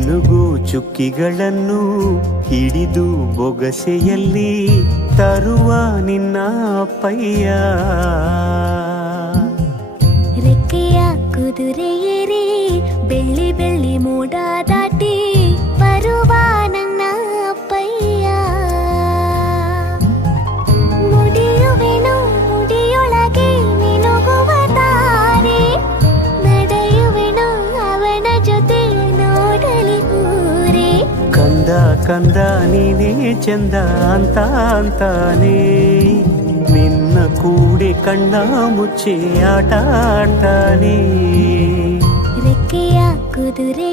ಮಿನುಗು ಚುಕ್ಕಿಗಳನ್ನು ಹಿಡಿದು ಬೊಗಸೆಯಲ್ಲಿ ತರುವ ನಿನ್ನ ಅಪ್ಪಯ್ಯ. ರೆಕ್ಕೆಯ ಕುದುರೆಯೇರಿ ಬೆಳ್ಳಿ ಬೆಳ್ಳಿ ಮೋಡ ದಾಟಿ ಬರುವ ನನ್ನ ಅಪ್ಪಯ್ಯ. ಮುಡಿಯುವೆನು ಮುಡಿಯೊಳಗೆ ಮಿನುಗುವ ತಾರೆ, ನಡೆಯುವೆನು ಅವನ ಜೊತೆ ನೋಡಲಿ ಊರೇ. ಕಂದ ಕಂದ ನೀನೇ ಚಂದ ಅಂತ ಅಂತಾನೆ, ನಿನ್ನ ಕೂಡೆ ಕಣ್ಣ ಮುಚ್ಚೆ ಆಟ ಆಡ್ತಾನೆ. ರೆಕ್ಕೆಯ ಕುದುರೆ